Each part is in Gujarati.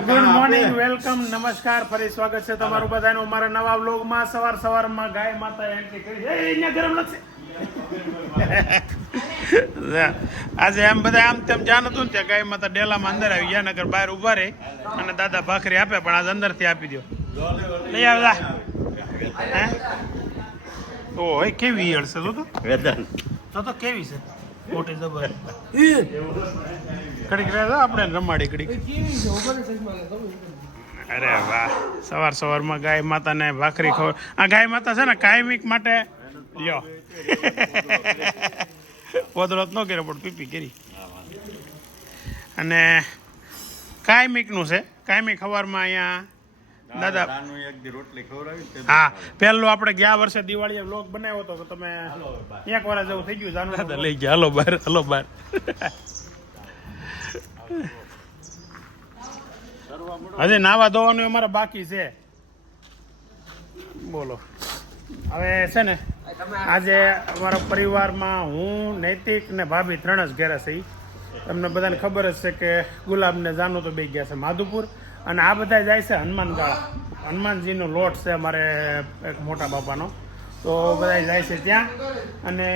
ગુડ મોર્નિંગ વેલકમ નમસ્કાર ફરી સ્વાગત છે તમારું બધાનું અમારા નવા વ્લોગમાં સવાર સવારમાં ગાય માતા એન્ટ્રી કરી એ અહીંયા ગરમ લાગશે આજે એમ બધા આમ તેમ જાણ હતું ને ત્યાં ગાય માતા ડેલામાં અંદર આવી ગયા નગર બહાર ઊભા રહે અને દાદા ભાખરી આપે પણ આજે અંદરથી આપી દો લઈ આવે લા. હે? ઓય કેવી ઈયળ છે તો વેદન. તો તો કેવી છે? મોટી જબર કડીક રહે આપણે રમાડી કડીક. અરે વાહ સવાર સવારમાં ગાય માતાને ભાખરી ખવડ આ ગાય માતા છે ને કાયમિક માટે લ્યો. પોદળત ન કર્યો પણ પીપી કરી. અને કાયમિકનું છે કાયમિક સવારમાં અહીંયા દાદા. રોટલી ખવડાવી હા પહેલો આપણે ગયા વર્ષે દિવાળીએ બ્લોગ બનાવ્યો હતો તો તમે એક વાર જેવું થઈ ગયું જાનું દાદા લઈ ગયા. હલો બાર હલો બાર. હજી નાવા ધોવાનું અમારે બાકી છે. બોલો. હવે છે ને આજે અમારા પરિવારમાં હું નૈતિક ને ભાભી ત્રણ જ ઘેરા છે તમને બધાને ખબર જ છે કે ગુલાબ ને જાનું તો બે ગયા છે માધુપુર. અને આ બધા જાય છે હનુમાનગાળા. હનુમાનજીનો લોટ છે અમારે એક મોટા બાપાનો. તો બધા જાય છે ત્યાં. અને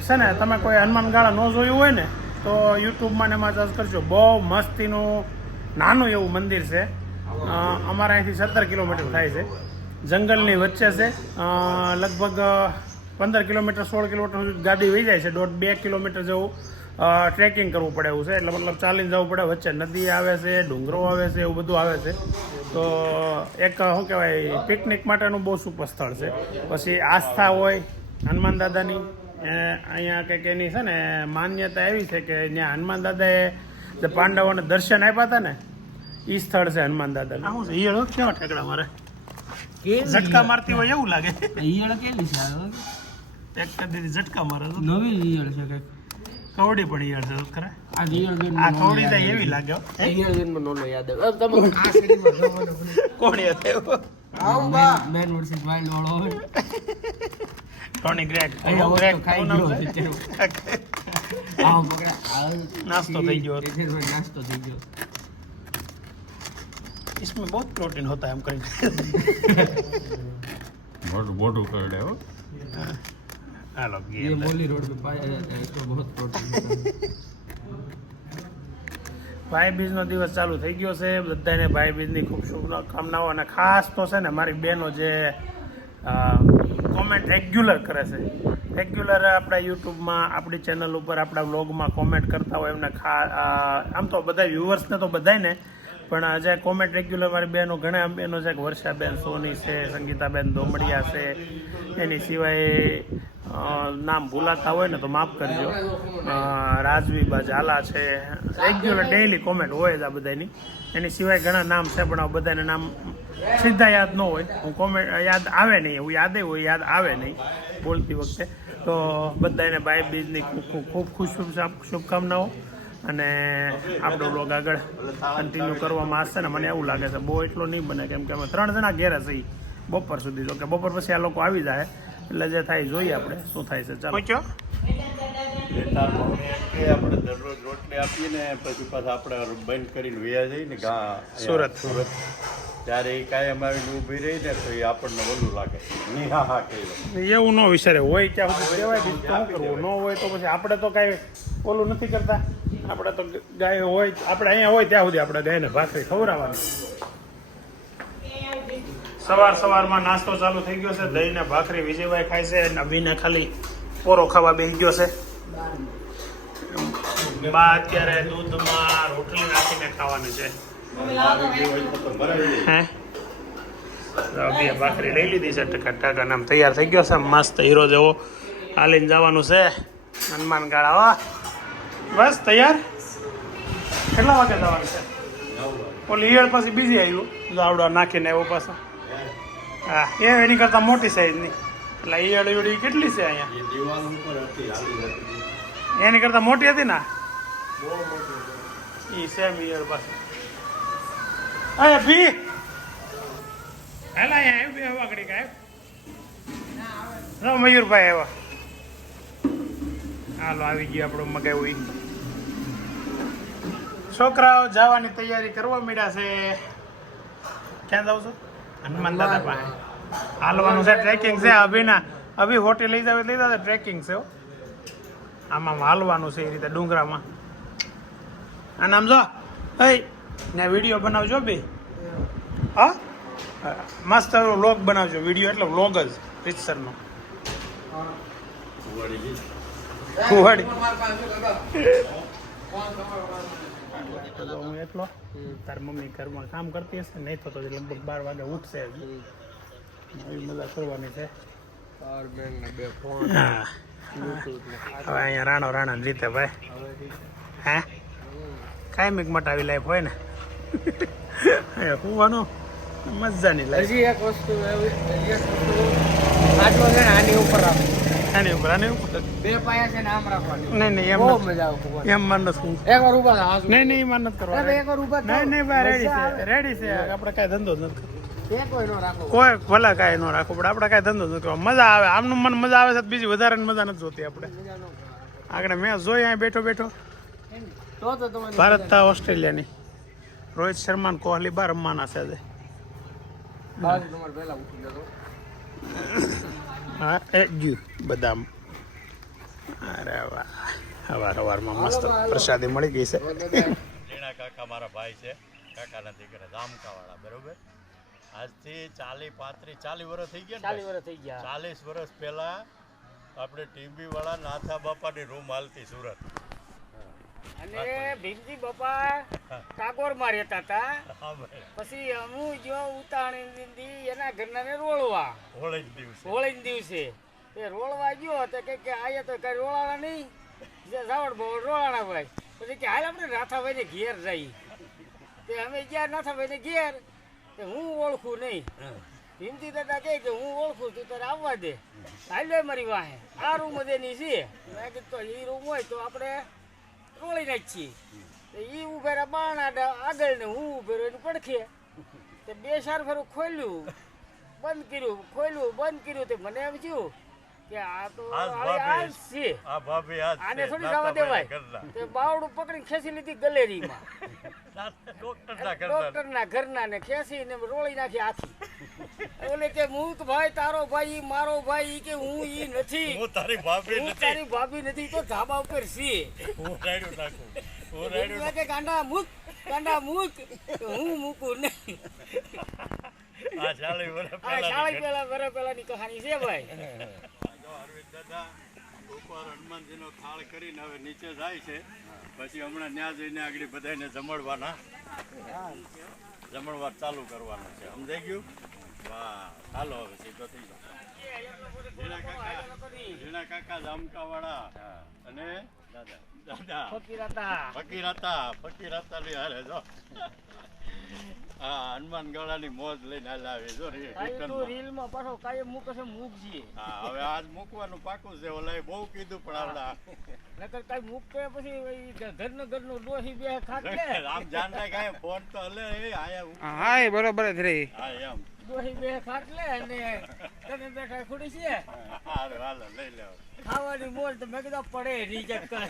છે ને, તમે કોઈ હનુમાનગાળા ન જોયું હોય ને, તો યુટ્યુબમાં ને એમાં સર્ચ કરજો. બહુ મસ્તીનું, નાનું એવું મંદિર છે. અમારા અહીંથી સત્તર કિલોમીટર થાય છે. જંગલની વચ્ચે છે. લગભગ પંદર કિલોમીટર, સોળ કિલોમીટર સુધી ગાડી વહી જાય છે. દોઢ બે કિલોમીટર જેવું. ટ્રેકિંગ કરવું પડે એવું છે. એટલે મતલબ ચાલીને જવું પડે વચ્ચે નદી આવે છે ડુંગરો આવે છે એવું બધું આવે છે. તો એક શું કહેવાય પિકનિક માટેનું બહુ સુપર સ્થળ છે. પછી આસ્થા હોય હનુમાન દાદાની એ અહીંયા કંઈક એની છે ને માન્યતા એવી છે કે ત્યાં હનુમાન દાદાએ જે પાંડવોને દર્શન આપ્યા હતા ને એ સ્થળ છે હનુમાન દાદા શું છે? ઈયળો કેવા ઠેકડા મારે? ઝટકા મારતી હોય એવું લાગે. ઈયળ કેવી છે? એક કદી ઝટકા મારે નવી ઈયળ છે કંઈક. કવડી પણ ઈયળ છે ખરા આ ઈયળ જોઈને આ મને કવડી યાદ થાય આવી. એવી લાગે હો. હે? ઈયળ જોઈને મને ઓલો યાદ આવે. હવે તમે આ શેરીમાં જવાનું ભલે. કોણ યાદ આવ્યો મેન- મેન વર્સિસ વાઇલ્ડ વાળો હોય ને. ટોની ગ્રેગ અહીંયા હોત ગ્રેગ તો ખાઈ કોનું ગયો છે? અત્યારે. આમ પકડા. આ નાસ્તો થઈ ગયો. રિતેશભાઈ નાસ્તો થઈ ગયો इसमें बहुत प्रोटीन होता है हम करेंगे મોટું મોટું કરડે હો હાલો ये ગેમ मोली रोड पे पाया जाता है इसमें बहुत प्रोटीन होता है ભાઈ બીજનો દિવસ ચાલુ થઈ ગયો છે બધાને ભાઈ બીજની ખૂબ શુભકામનાઓ અને ખાસ તો છે ને મારી બહેનો જે કોમેન્ટ રેગ્યુલર કરે છે રેગ્યુલર આપણા યુટ્યુબમાં આપણી ચેનલ ઉપર આપણા વ્લોગમાં કોમેન્ટ કરતા હોય એમને ખા અ, આમ તો બધા વ્યુઅર્સને તો બધાયને પણ આજે કોમેન્ટ રેગ્યુલર મારી બહેનો, ઘણા બહેનો છે કે વર્ષાબેન, સોની છે, સંગીતાબેન દોમડિયા છે, એની સિવાય નામ ભૂલાતા હોય ને તો માફ કરજો. રાજવી ઝાલા છે. રેગ્યુલર ડેઈલી કોમેન્ટ હોય જ આ બધાની. એની સિવાય ઘણા નામ છે, પણ આ બધાને નામ સીધા યાદ ન હોય. હું કોમેન્ટ યાદ આવે નહીં, એવું યાદે હોય, યાદ આવે નહીં બોલતી વખતે. તો બધાને ભાઈ બીજની ખૂબ ખૂબ ખૂબ ખૂબ શુભકામનાઓ. અને આપણો બ્લોગ આગળ કન્ટિન્યુ કરવામાં આવશે ને મને એવું લાગે છે. બહુ એટલો નહીં બને કેમ કે અમે ત્રણ જણા ઘેર હશે બપોર સુધી. તો કે બપોર પછી આ લોકો આવી જાય એટલે જે થાય જોઈએ આપણે શું થાય છે. ચાલો. આપણે દરરોજ રોટલી આપીએ ને પછી. પાછા આપણે બંધ કરીને વયા જઈએ ને સુરત. સુરત ત્યારે એ કાયમ આવીને ઊભી રહી ને તો એ આપણને ઓલું લાગે. ની હા હા કહી. એવું ન વિચારે. હોય ત્યાં સુધી કહેવાય ન હોય તો પછી આપણે તો કાંઈ ઓલું નથી કરતા. આપણે તો ગાય હોય, આપણે અહીંયા હોય ત્યાં સુધી આપણે ગાયને ભાખરી ખવડાવવાની. સવાર સવારમાં નાસ્તો ચાલુ થઈ ગયો છે દહીં ને ભાખરી વિજયભાઈ ખાય છે અને અભિને ખાલી પોરો ખાવા બેસી ગયો છે. બા અત્યારે દૂધમાં રોટલી નાખીને ખાવાની છે. હે? ભાખરી લઈ લીધી છે, ટકા ટકા નામ તૈયાર થઈ ગયો છે, મસ્ત હીરો જેવો હાલીને જવાનું છે, હનુમાન ગાળા બસ તૈયાર? કેટલા વાગે જવાનું છે? ઓલી ઈયળ પછી બીજી આવ્યું ગાવડો નાખીને એવો પાછો. હા એ એની કરતાં મોટી સાઈઝની એટલે ઈયળ ઈયળી કેટલી છે અહીંયા? એ દિવાલ ઉપર હતી હાલી હતી. એની કરતાં મોટી હતી ને? એ સેમ ઈયળ પાસે અરે ભી! હેલા અહીંયા આવ્યું બે હવા ઘડી કાંઈ મયુરભાઈ આવ્યા. હાલો આવી ગયો આપણો મગાવ્યું છોકરાઓ જવાની તૈયારી કરવા મીડા છે. ક્યાં જાવ છો? હનુમાન દાદા પાસે. હાલવાનું છે ટ્રેકિંગ છે. અભિના અભી હોટેલ લઈ જાવ લઈ જાવ ટ્રેકિંગ છે. આમાં હાલવાનું છે એ રીતે ડુંગરામાં. અને આમ જો. હઈ ને વીડિયો બનાવજો બે. હા, મસ્ત વ્લોગ બનાવજો વીડિયો એટલે વ્લોગ જ રીતસરનો. હું એટલો તાર મમ્મી ઘરમાં કામ કરતી હશે નહીં થતો તો લગભગ બાર વાગે ઉઠશે. એવી મજા કરવાની છે. હવે અહીંયા રાણો રાણા રીતે ભાઈ. હે? કાયમિક મટાવી લાઈફ હોય ને. હોવાનું મજાની લાઈફ હજી એક વસ્તુ એવી હજી એક વસ્તુ. આટલો છે ને આની ઉપર રાખો. આની ઉપર આની બે પાયા છે ને આમ રાખવાની. નહીં નહીં એમ બહુ મજા આવે એમ માન નથી હું. એક ઊભા થા નહીં નહીં કરવા ઊભા ભાઈ રેડી છે રેડી છે. આપણે કાંઈ ધંધો જ નથી. કોઈ નો રાખો. કોઈ ભલે કાંઈ ન પડે આપણે કાંઈ ધંધો નથી મજા આવે આમનું મન મજા આવે છે તો બીજી વધારે મજા નથી જોતી આપણે. આગળ મેં જોઈ અહીં બેઠો બેઠો. ભારત ઓસ્ટ્રેલિયાની. રોહિત શર્મા ને કોહલી બાર રમવાના છે આજે. હા એ ગયું બદામ. અરે વાહ. સવાર સવારમાં મસ્ત પ્રસાદી મળી ગઈ છે. ઝીણા કાકા મારા ભાઈ છે. કાકાના દીકરા રામકાવાળા બરોબર? આજથી ચાલી પાંત્રીસ ચાલીસ વર્ષ થઈ ગયા ચાલીસ વર્ષ થઈ ગયા. ચાલીસ વર્ષ પહેલા આપણે ટીબી વાળા નાથા બાપાની રૂમ હાલતી સુરત. અને ભીમજી બાપા ટાગોરમાં રહેતા હતા. પછી હું જો ઉતાણી એના ઘરનાને રોળવા. હોળી દિવસે. એ રોળવા ગયો તો કે કે આયા તો કઈ રોળાણા નહીં. જાવડ બહુ રોળાણા ભાઈ પછી કે હાલ આપણે નાથાભાઈને ઘેર જઈ તે અમે ગયા નાથાભાઈને ઘેર. તે હું ઓળખું નહીં. ભીમતી દાદા કહે કે હું ઓળખું તું તારે આવવા દે. હાલ મારી વાહે. આ રૂમ દેની છે. મેં કીધું તો એ રૂમ હોય તો આપણે રોળી નાખીએ. એ ઉભેરા બાણા આગળ ને હું ઉભેરો એની પડખે. તે બે સાર ફેરું ખોલ્યું, બંધ કર્યું, ખોલ્યું, બંધ કર્યું, તે મને એમ થયું. કે આ તો આજ હવે ભાભી. આ છે. આ ભાભી આજ આને થોડી જવા દેવાય. તે બાવડું પકડીને ખેંચી લીધી ગલેરીમાં. ડોક્ટરના ઘરના. ડોક્ટરના ઘરના ને રોળી નાખી આખી ઓલે કે મૂક ભાઈ તારો ભાઈ મારો ભાઈ કે હું ઈ નથી. હું તારી ભાભી નથી. તારી ભાભી નથી તો ધાબા ઉપર છે. હું રાડ્યું નાખું. હું ગાંડા મૂક ગાંડા મૂક હું મૂકું નહીં. આ શાળી પેલા પહેલાની કહાની છે ભાઈ. દાદા ઉપર હનુમાનજીનો થાળ કરીને હવે નીચે જાય છે. પછી હમણાં ત્યાં જઈને આગળ બધાને જમડવાના. જમણવાર ચાલુ કરવાનું છે. સમજાઈ ગયું? વાહ ચાલો હવે સીધો થઈ જાય કાકા ઝીણા કાકા જામકાવાળા. અને દાદા દાદા. હારે જો. હા હનુમાન ગળાની મોજ લઈને હલાવે જો. રીલમાં પાછો કાયમ મૂકે છે મૂકજે હા હવે આજ મૂકવાનું પાકું છે ઓલા બહુ કીધું પણ આવડા. નકર કાંઈ મૂકે પછી ઘરનો ઘરનો ડોહી બે ખાટ આમ જાન જાણ કાય ફોન તો હલે એ આયા હા. એ બરોબર જ રહી. હા એમ. ડોહી બે ખાટલે અને તને દેખાય ખુડી છે? હારું હાલો લઈ લેવો ખાવાની મોજ તો મેં કીધું પડે રિજેક્ટ કર.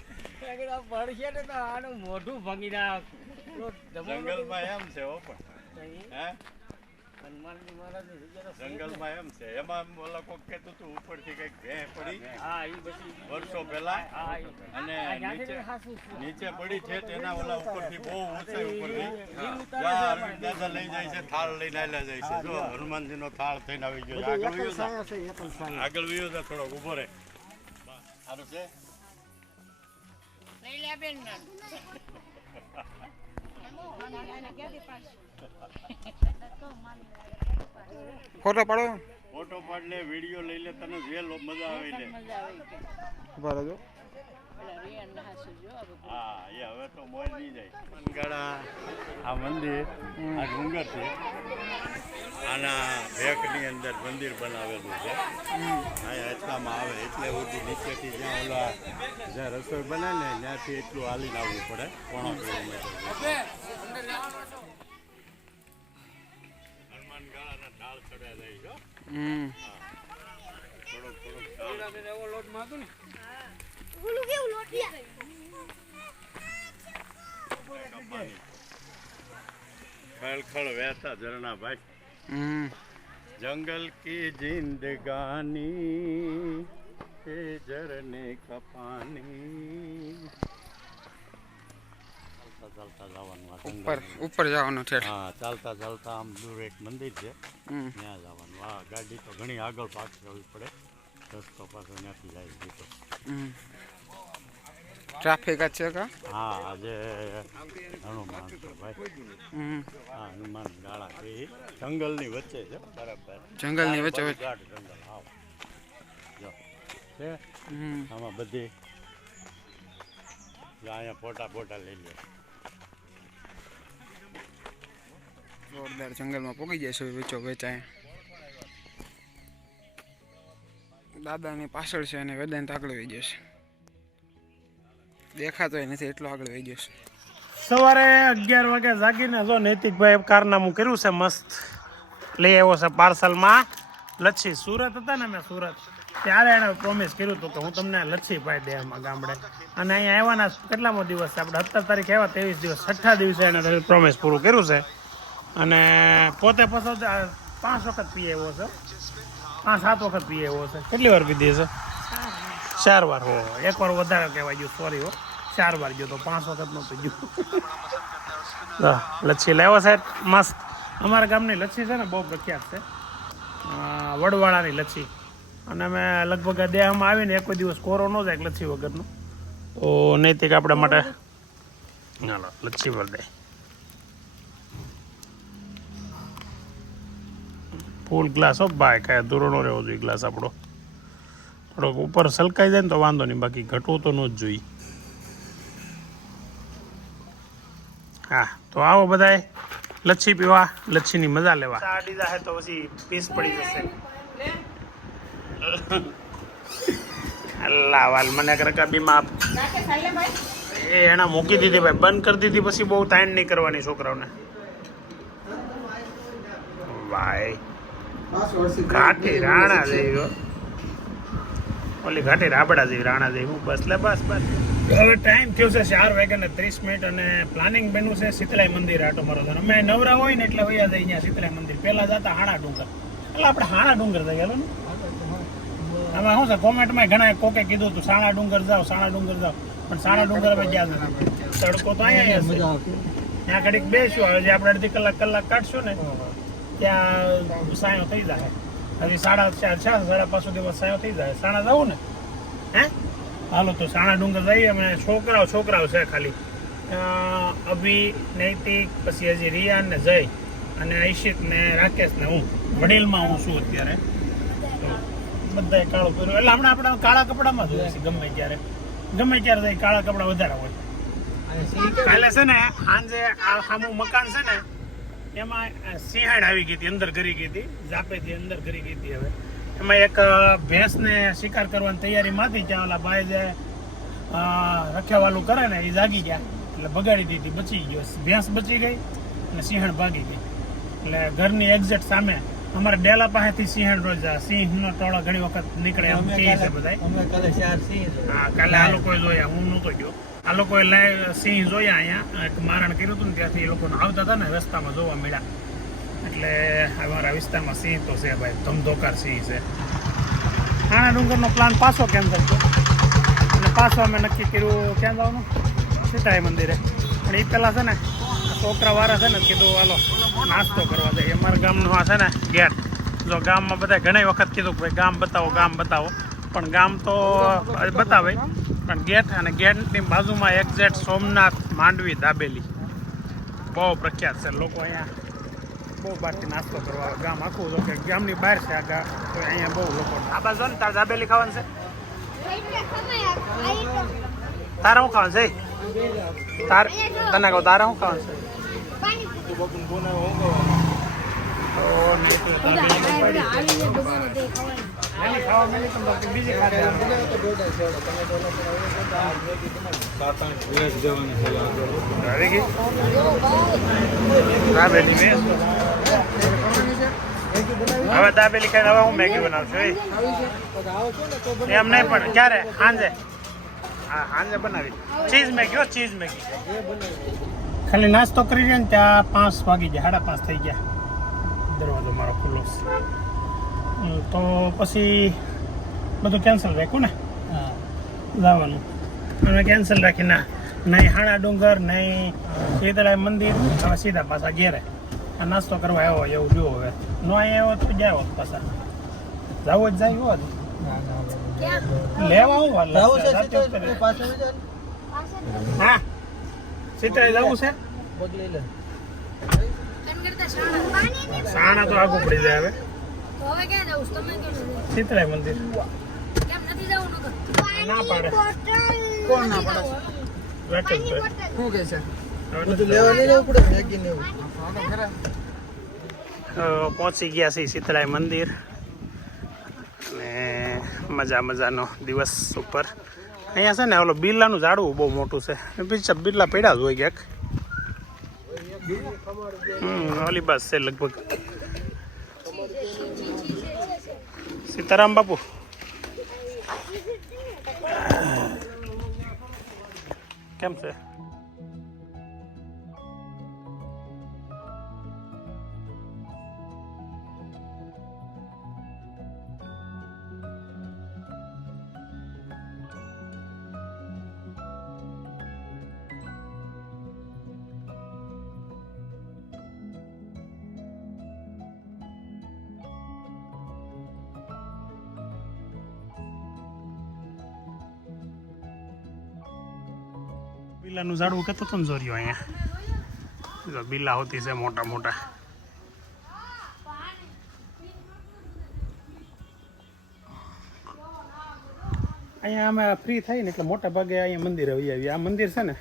પડશે તો આનું મોઢું ભાંગી નાખ. જંગલમાં એમ છે હો પણ. હે? હનુમાનજી. જંગલમાં એમ છે. એમાં ઓલા કોક કેતું તું ઉપરથી કંઈક ભેં પડી. હા એ બધી વર્ષો પહેલા. અને નીચે પડી છે તેના ઓલા ઉપરથી બહુ ઊંચાઈ ઉપરથી. અરવિંદ દાદા લઈ જાય છે થાળ લઈને આવેલા જાય છે. જો હનુમાનજી નો થાળ થઈને આવી ગયો આગળ વયો આગળ વયો થોડોક થોડો રે સારું છે? ફોટો પાડો. ફોટો પાડ લે વીડિયો લઈ લે તને જે મજા આવે લે. બરાબર હા એ હવે તો મોજ નહીં જાય મનગાળા આ મંદિર આ ડુંગર છે. આના ભેકની અંદર મંદિર બનાવેલું છે. અહીંયા એટલામાં આવે એટલે સુધી નીચેથી જ્યાં ઓલા જ્યાં રસોઈ બને ને ત્યાંથી એટલું હાલીને આવવું પડે પોણો કિલોમીટર. હનુમાન ગાળાના ઢાળ ચડ્યા જાય છો હમ. થોડોક થોડોક ઢાળ. ભૂલું કેવું લોટિયા ખળખળ વહેતા ઝરણા ભાઈ. જંગલ કી જિંદગાની ઝરને કપાની ચાલતા જવાનું ઉપર જવાનું છે. હા ચાલતા ચાલતા આમ દૂર એક મંદિર છે. ત્યાં જવાનું. હા ગાડી તો ઘણી આગળ પાછળ જવી પડે. રસ્તો પાછો ત્યાંથી જાય દીધો ટ્રાફિક જ છે કા? હા આજે હનુમાન ભાઈ. હા હનુમાન ગાળા છે. જંગલની વચ્ચે છે બરાબર. જંગલની વચ્ચે વચ્ચે. જંગલ હા જો છે? આમાં બધી જો અહીંયા ફોટા ફોટા લઈ લે. જોરદાર જંગલમાં પોગી જશે વેચો વેચાય. દાદાની પાછળ છે અને વેદાંત આગળ વહી જશે. દેખાતોય નથી, એટલો આગળ વહી જશે સવારે અગિયાર વાગે જાગીને જો નૈતિકભાઈ કારનામું કર્યું છે, મસ્ત. લઈ આવ્યો છે પાર્સલમાં. લચ્છી, સુરત હતા ને મેં સુરત, ત્યારે એણે પ્રોમિસ કર્યું હતું કે હું તમને લચ્છી પાઈ દે એમાં ગામડે. અને અહીંયા આવ્યાના કેટલામો દિવસ છે? આપણે સત્તર તારીખે આવ્યા, ત્રેવીસ દિવસ. છઠ્ઠા દિવસે એને પ્રોમિસ પૂરું કર્યું છે. અને પોતે પાછો પાંચ વખત પી આવ્યો છે. પાંચ, સાત વખત પી આવ્યો છે. કેટલી વાર પીધી છે ચાર વાર હો. એક વાર વધારે કહેવાય ગયું સોરી હો. ચાર વાર ગયો તો પાંચ વખત નહોતું ગયું. લચ્છી લાવ્યો સાહેબ, મસ્ત. અમારા ગામની લચ્છી છે ને, બહુ પ્રખ્યાત છે. વડવાળાની લચ્છી. અને અમે લગભગ આ દેહમાં આવીને એક દિવસ કોરો ન જાય લચ્છી વગરનો. તો નૈતિક આપણા માટે ચાલો લચ્છી ભર દે. ફૂલ ગ્લાસ હો, ભાઈ, કાંઈ ન રહેવો જોઈએ ગ્લાસ આપણો. થોડોક ઉપર સલકાઈ જાય ને તો વાંધો નહીં બાકી ઘટવું તો ન જ જોઈએ. હા તો આવો બધાએ લચ્છી પીવા લચ્છીની મજા લેવા. આડી જાહે તો પછી પીસ પડી જશે. અલ્લાહ વાલ મને કરકા બી માપ એ એના મૂકી દીધી ભાઈ બંધ કરી દીધી પછી બહુ તાણ નહીં કરવાની છોકરાઓને. ભાઈ ઘાટી રાણા જેવી. ઓલી ઘાટી રાબડા જેવી, રાણા જેવી. હું બસ, લે બસ બસ. હવે ટાઈમ થયો છે ચાર વાગ્યા ને ત્રીસ મિનિટ અને પ્લાનિંગ બન્યું છે શીતલાઈ મંદિર આટો મારો છે. અમે નવરા હોય ને એટલે વૈયા જાય અહીંયા શીતલાઈ મંદિર. પહેલા જતા હાણા ડુંગર. એટલે આપણે હાણા ડુંગર થઈ ગયેલો ને? આમાં શું છે? કોમેન્ટમાં ઘણા કોકે કીધું હતું, સાણા ડુંગર જાઓ, સાણા ડુંગર જાઓ. પણ સાણા ડુંગર અમે ગયા તડકો તો અહીંયા છે. ત્યાં ઘડીક બેસ્યું, હવે જે આપણે અડધી કલાક કલાક કાઢશું ને, ત્યાં સાયો થઈ જાય. હજી સાડા ચાર છે સાડા પાંચ સુધીમાં સાયો થઈ જાય. સાડા જવું ને? હે? હાલો તો સાણા ડુંગર જઈએ અમે છોકરાઓ છોકરાઓ છે ખાલી. અભી નૈતિક પછી હજી રિયાન ને જય. અને ઐશિત ને રાકેશ ને હું. વડીલમાં હું છું અત્યારે. બધાએ કાળું પહેર્યું. એટલે હમણાં આપણે કાળા કપડામાં જોઈએ છીએ ગમે ત્યારે. ગમે ત્યારે જઈ કાળા કપડા વધારે હોય. કાલે છે? ને સાંજે આ સામું મકાન છે ને એમાં સિંહાણ આવી ગઈ હતી અંદર કરી ગઈ હતી જાપેથી અંદર કરી ગઈ હતી હવે. એમાં એક ભેંસને શિકાર કરવાની તૈયારીમાં હતી ત્યાં ઓલા ભાઈ જે રખેવાલું કરે ને એ જાગી ગયા. એટલે બગાડી દીધી બચી ગયો. ભેંસ બચી ગઈ અને સિંહણ ભાગી ગઈ. એટલે ઘરની એક્ઝેક્ટ સામે અમારે ડેલા પાસેથી સિંહણ રોજ સિંહ સિંહનો ટોળો ઘણી વખત નીકળે એમ કહે છે બધા હા કાલે આ લોકો જોયા હું નહોતો ગયો. આ લોકોએ લાઈવ સિંહ જોયા અહીંયા. એક મારણ કર્યું હતું ને ત્યાંથી એ લોકોને આવતા હતા ને, રસ્તામાં જોવા મળ્યા. એટલે અમારા વિસ્તારમાં સિંહ તો છે ભાઈ, ધમધોકાર સિંહ છે. આના ડુંગરનો પ્લાન પાછો કેન્સલ થયો? અને પાછો અમે નક્કી કર્યું, ક્યાં જવાનું? સીતારાય મંદિરે. પણ એ પહેલાં છે ને, આ છોકરા વાળા છે ને, કીધું, હાલો, નાસ્તો કરવા જાય અમારા ગામનું આ છે ને ગેટ જો ગામમાં બધા ઘણી વખત કીધું કે ભાઈ, ગામ બતાવો ગામ બતાવો. પણ ગામ તો બતાવે. પણ ગેટ અને ગેટની બાજુમાં એક્ઝેક્ટ સોમનાથ માંડવી દાબેલી. બહુ પ્રખ્યાત છે. લોકો અહીંયા બહુ બહારથી નાસ્તો કરવા આવે. ગામ આખું જો કે ગામની બહાર છે આ ગા તો અહીંયા બહુ લોકો આ બાજુ ને તાર દાબેલી ખાવાનું છે? તારા શું ખાવાનું છે? તાર તને કહું તારા શું ખાવાનું છે? તો હવે દાબેલી ખાઈને હવે હું મેગી બનાવશું એમ નહીં પણ ક્યારે? સાંજે હા, હાંજે બનાવી ચીઝ મેગી હો, ચીઝ મેગી. ખાલી નાસ્તો કરી ને ત્યાં પાંચ વાગી ગયા, સાડા પાંચ થઈ ગયા. દરવાજો મારો ખુલ્લો છે. તો પછી બધું કેન્સલ રાખ્યું ને? જવાનું અમે કેન્સલ રાખી ના. નહીં હાણા ડુંગર નહીં શીતળાઈ મંદિર હવે સીધા પાછા ઘેરે. આ નાસ્તો કરવા આવ્યો હોય એવું જોવો હવે. નો આવ્યો તો જાય હોત પાછા. જવું જ જાય હોત. લેવા આવું હા. શીતળાઈ જવું છે? સાણા તો આગું પડી જાય હવે. હવે ક્યાં જવું છે? તમે કેમ નથી? મંદિર. કેમ નથી જવું ના પાડે. કોણ ના પડે? શું કે છે? બધું લેવા નહીં જવું પડે મેગી ને એવું. પહોંચી ગયા છીએ શીતળાઈ મંદિર. અને મજા મજાનો દિવસ ઉપર. અહીંયા છે ને ઓલો બિરલાનું ઝાડવું બહુ મોટું છે. બીજા બિરલા પડ્યા જ હોય ક્યાંક. હમ ઓલી બસ છે લગભગ. સીતારામ બાપુ કેમ છે ઝાડવું કહેતો હતો ને જોર્યો અહીંયા. બિલ્લા બિલા હોતી છે મોટા મોટા. અહીંયા અમે ફ્રી થાય ને એટલે મોટા ભાગે અહીંયા મંદિરે આવી આવીએ. આ મંદિર છે ને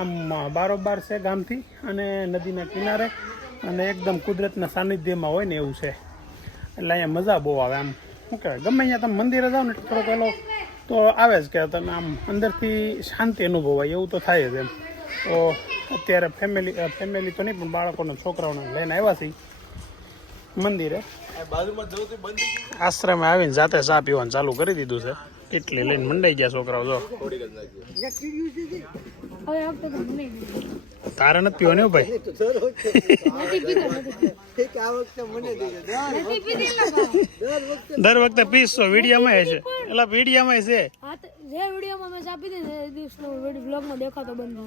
આમ બારોબાર છે ગામથી અને નદીના કિનારે અને એકદમ કુદરતના સાનિધ્યમાં હોય ને એવું છે. એટલે અહીંયા મજા બહુ આવે આમ. શું કહેવાય? ગમે અહીંયા તમે મંદિરે જાઓ ને થોડોક પેલો તો આવે જ કે તમે આમ અંદરથી શાંતિ અનુભવાય એવું તો થાય જ એમ. તો અત્યારે ફેમિલી ફેમિલી તો નહીં પણ બાળકોને છોકરાઓને લઈને આવ્યા છીએ મંદિરે. આશ્રમે આવીને જાતે ચા પીવાનું ચાલુ કરી દીધું છે. કેટલી લઈને મંડાઈ ગયા છોકરાઓ જો. તારે નથી પીવાની ભાઈ? દર વખતે. પીસો વિડીયામાં છે એટલે વિડીયામાં છે જે વિડીયોમાં મેં આપી એ દિવસનો વ્લોગમાં દેખાતો બંધ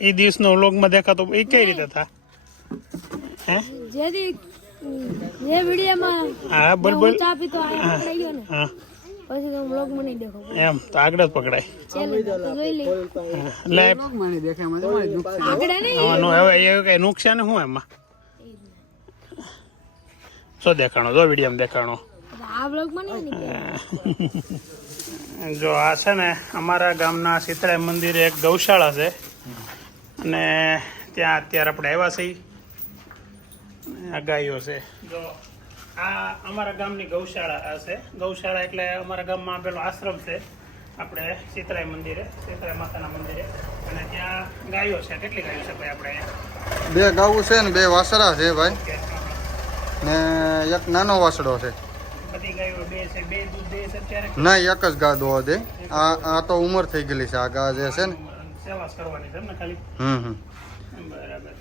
એ દિવસનો વ્લોગમાં દેખાતો એ કઈ રીતે થા? હે? જેથી જે વિડીયોમાં હા બોલ બોલ. ચા પીતો આ ગયો ને હા. પછી તો દેખો એમ તો આગળ જ પકડાય. એટલે મને દેખાય મને તમારે આગળ નહીં. હવે એ કઈ નુકસાન શું એમાં? શું દેખાણો? જો વીડિયો દેખાણો. જો આ છે ને અમારા ગામના શીતળાઈ મંદિરે એક ગૌશાળા છે. અને ત્યાં અત્યારે આપણે આવ્યા છીએ. આ ગાયો છે. જો આ અમારા ગામની ગૌશાળા છે. ગૌશાળા એટલે અમારા ગામમાં પેલો આશ્રમ છે. આપણે શીતળાઈ મંદિરે શીતળાઈ માતાના મંદિરે. અને ત્યાં ગાયો છે. કેટલી ગાયો છે ભાઈ આપણે બે ગાવું છે ને બે વાસરા છે ભાઈ. કે, ને એક નાનો વાસડો છે. બધી ગાયો બે છે બે દૂધ દે છે અત્યારે? ના એક જ ગા દોવા દે આ આ તો ઉંમર થઈ ગયેલી છે આ ગા જે છે ને. હમ હમ. બરાબર.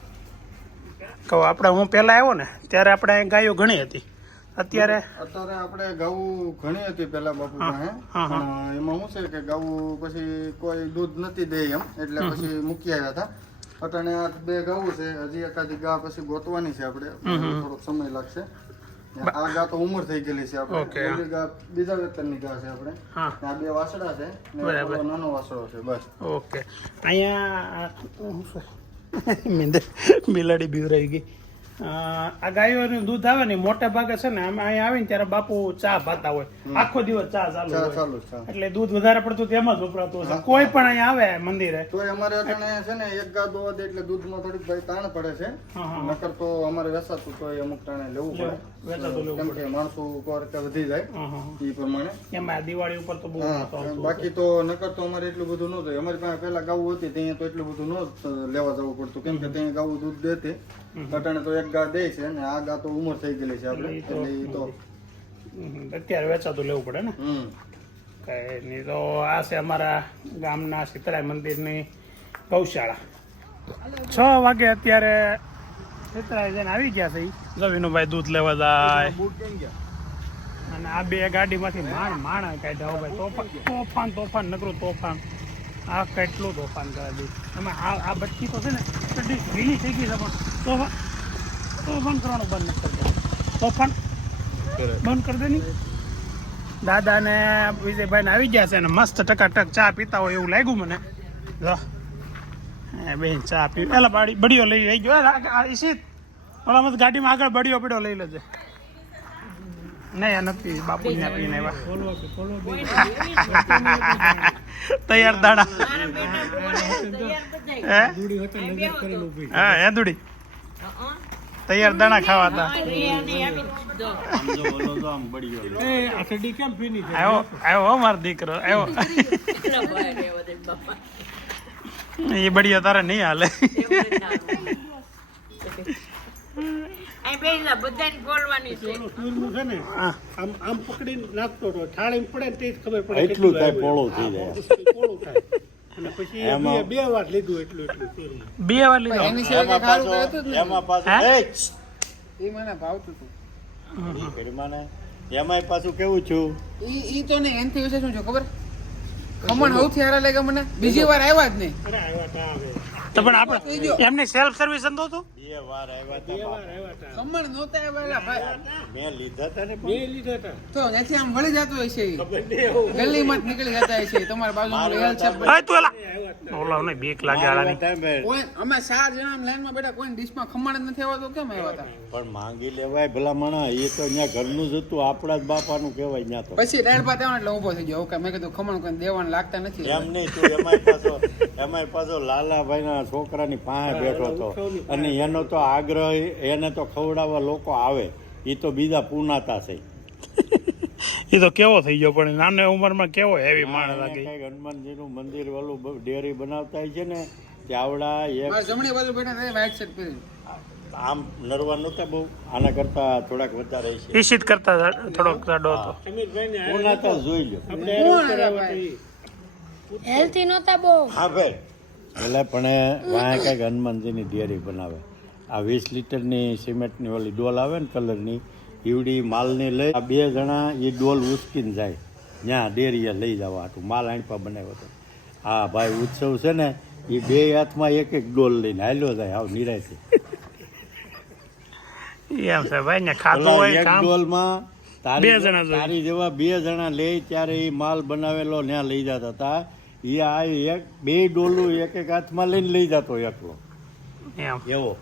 કહું આપણે હું પહેલા આવ્યો ને ત્યારે આપણે ગાયો ઘણી હતી. અત્યારે? અત્યારે આપણે ગાવું ઘણી હતી પેલા બાપુ એમાં શું છે કે ગાવું પછી કોઈ દૂધ નથી દે એમ એટલે પછી મૂકી આવ્યા હતા. અટાણે આ બે ગાવું છે હજી એકાદી ગા પછી ગોતવાની છે આપણે. થોડોક સમય લાગશે. આ ગા તો ઉંમર થઈ ગયેલી છે આપણે. ઓલી ગા બીજા વેતનની ગા છે આપણે. આ બે વાસડા છે. બરાબર. નાનો વાસડો છે બસ. ઓકે. અહીંયા? બિલાડી બીવરાઈ ગઈ. આ ગાયોનું દૂધ આવે ને મોટા ભાગે છે ને અમે અહીંયા આવીને ત્યારે બાપુ ચા ભાતા હોય. આખો દિવસ ચા ચાલુ હોય. ચાલુ એટલે દૂધ વધારે પડતું તેમાં જ વપરાતું હશે. કોઈ પણ અહીંયા આવે મંદિરે. તો અમારે અટાણે છે ને એક ગા દોવા દે એટલે દૂધમાં થોડીક ભાઈ તાણ પડે છે. નકર તો અમારે વેસાતું તો અમુક ટાણે લેવું વેચાતું પડે લેવું પડે. માણસો ઉપર વધી જાય. એ પ્રમાણે. એમાં દિવાળી ઉપર તો બહુ બાકી તો નકર તો અમારે એટલું બધું નહોતું અમારી પાસે પેલા ગાવું હતી ત્યાં તો એટલું બધું ન લેવા જવું પડતું. કેમ કે ત્યાં ગાવું દૂધ દેતી. અટાણે તો એક ગા દે છે ને આ ગા તો ઉમર થઈ ગયેલી છે આપણે. એટલે એ તો- અત્યારે વેચાતું લેવું પડે ને? કઈ નહીં તો આ છે અમારા ગામના શીતળાઈ મંદિરની ગૌશાળા. છ વાગે અત્યારે શીતળાઈ જઈને આવી ગયા છે ઈ. જો વિનુભાઈ દૂધ લેવા જાય. અને આ બે ગાડીમાંથી માણ માણ કાઢ્યા ભાઈ. તોફાન તોફાન તોફાન નકરું તોફાન. આ કેટલું તોફાન કરે દી. એમાં આ આ બચ્ચી તો છે ને કેટલી ઢીલી થઈ ગઈ છે પણ તોફાન બંધ કરવાનું બંધ નથી કરતો. તોફાન બંધ કરી દે નહીં દાદા ને વિજયભાઈ ને આવી ગયા છે ને મસ્ત ટકાટક ચા પીતા હોય એવું લાગ્યું મને. જો એ બેન ચા પી બાડી બડીઓ લઈ લઈ ગયો. ઈશિત ઓલા મત ગાડીમાં આગળ બડીઓ પડ્યો લઈ લેજે. નહીં આ નથી. બાપુ ને પીને આવ્યા. તૈયાર દાડા. હે? હા દુડી તૈયાર દાણા ખાવા હતા. આવ્યો આવ્યો મારો દીકરો આવ્યો એ બળિયો તારે નહીં હાલે. હા. એટલું થાય પોળો થઈ જાય. એમાં બે વાર લીધો પાછો હતું જ એમાં પાછું એ, મને ભાવતું હતું. ઈ એમાંય પાછું કેવું છું? ઈ ઈ તો ને એનથી વિશે શું છે ખબર? ખમણ સૌથી હારા લાગે મને. બીજી વાર આવ્યા જ નહીં. તો પણ આપણે એમની સેલ્ફ સર્વિસ અંદો હતું બે વાર આવ્યા હતા. ખમણ નહોતા આવેલા ભાઈ. મેં લીધા હતા ને પણ. તો. ત્યાંથી આમ વળી જતો હોય છે. ઈ. ગલીમાં નીકળી જતા હોય છે. તમારા બાજુ હેલ છે ભાઈ તું એલા. ઓલા ને બીક લાગે આવ્યા કોઈ અમે ચાર જણા આમ લાઈનમાં બેઠા કોઈ ડીશમાં ખમણ જ નથી આવતો કેમ આવ્યા હતા પણ માંગી લેવાય ભલા માણા એ તો અહીંયા ઘરનું જ હતું આપણા જ બાપાનું કહેવાય ત્યાં તો. પછી રેડ આવ્યા એટલે ઊભો થઈ ગયો. ઓકે મેં કીધું ખમણ કોઈ દેવાનું લાગતા નથી. એમ નહીં તું એમાં પાછો એમાંય પાછો લાલાભાઈના છોકરાની પાસે બેઠો હતો. અને એનો તો આગ્રહ એને તો ખવડાવવા લોકો આવે. એ તો બીજા પૂનાતા છે. એ તો કેવો થઈ ગયો પણ નાની ઉંમરમાં કેવો હેવી માણસ લાગે. હનુમાનજીનું મંદિર ઓલું ડેરી બનાવતા હોય છે ને ચાવડા એક જમણી બાજુ બેઠા હતા શર્ટ પહેરી. આમ નરવા નહોતા બહુ આના કરતા થોડાક વધારે છે. ઈશિત કરતા થોડોક જાડો હતો. પૂનાતા જોઈ લો હેલ્થી નહોતા બહુ. હા ભાઈ. એટલે પણ વાંહે કંઈક હનુમાનજીની ડેરી બનાવે. આ વીસ લીટરની સિમેન્ટની ઓલી ડોલ આવે ને કલરની ઈવડી માલની લઈ આ બે જણા એ ડોલ ઉચકીને જાય. ત્યાં ડેરીએ લઈ જવા હાટું માલ આણપા બનાવ્યો હતો હા ભાઈ ઉત્સવ છે ને એ બે હાથમાં એક એક ડોલ લઈને હાલ્યો જાય આવ નિરાયથી. એમ છે ભાઈ ને ખાતું હોય કામ. ડોલમાં તારી બે જણા જોઈએ. તારી જેવા બે જણા લે ત્યારે એ માલ બનાવેલો ત્યાં લઈ જતા હતા એ આ એક બે ડોલું એક એક હાથમાં લઈને લઈ જતો એકલો. એવો.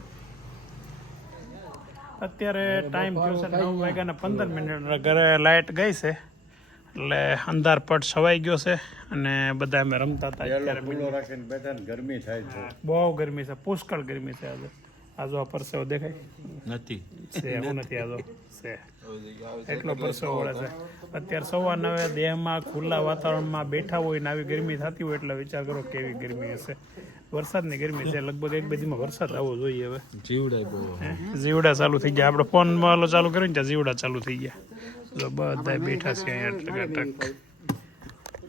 અત્યારે ટાઈમ થયો છે નવ વાગ્યાના પંદર મિનિટ. ઘરે લાઇટ ગઈ છે એટલે અંધાર પટ છવાઈ ગયો છે અને બધા અમે રમતા હતા અત્યારે રાખીને બેઠા ગરમી થાય છે. બહુ ગરમી છે પુષ્કળ ગરમી છે આજે. આજો આ પરસેવો દેખાય? નથી. છે હું નથી. આજો છે. એટલો પરસેવો વળે છે. અત્યારે સવાર નવે દેહમાં ખુલ્લા વાતાવરણમાં બેઠા હોય ને આવી ગરમી થતી હોય એટલે વિચાર કરો કેવી ગરમી હશે. વરસાદની ગરમી છે લગભગ એક બધીમાં વરસાદ આવવો જોઈએ હવે. હે? જીવડા ચાલુ થઈ ગયા. આપણે ફોનમાં ઓલો ચાલુ કરીને ને ત્યાં જીવડા ચાલુ થઈ ગયા. તો બધા બેઠા છે અહીંયા ટકાટક.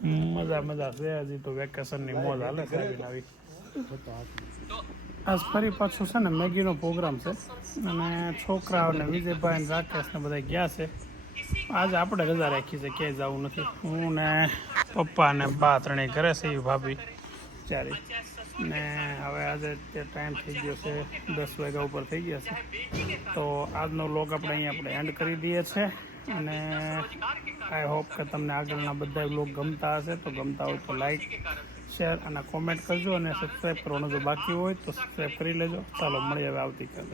મજા મજા છે. હજી તો વેકેશનની મોજ હાલે છે આવી. નવી આજ ફરી પાછું છે ને મેગીનો પ્રોગ્રામ છે. અને છોકરાઓને વિજયભાઈ રાકેશને બધા ગયા છે. આજે આપણે રજા રાખી છે, ક્યાંય જવું નથી. હું ને પપ્પા ને બા ત્રણેય ઘરે છે એ ભાભી ચારે. ને હવે આજે તે ટાઈમ થઈ ગયો છે, દસ વાગ્યા ઉપર થઈ ગયા છે. તો આજનો લોગ આપણે અહીંયા આપણે એન્ડ કરી દઈએ છીએ અને આઈ હોપ કે તમને આગળના બધા લોગ ગમતા હશે, તો ગમતા હોય તો લાઈક શેર અને કોમેન્ટ કરજો અને સબસ્ક્રાઈબ કરવાનું જો બાકી હોય તો સબસ્ક્રાઈબ કરી લેજો. ચાલો, મળીએ હવે આવતીકાલે.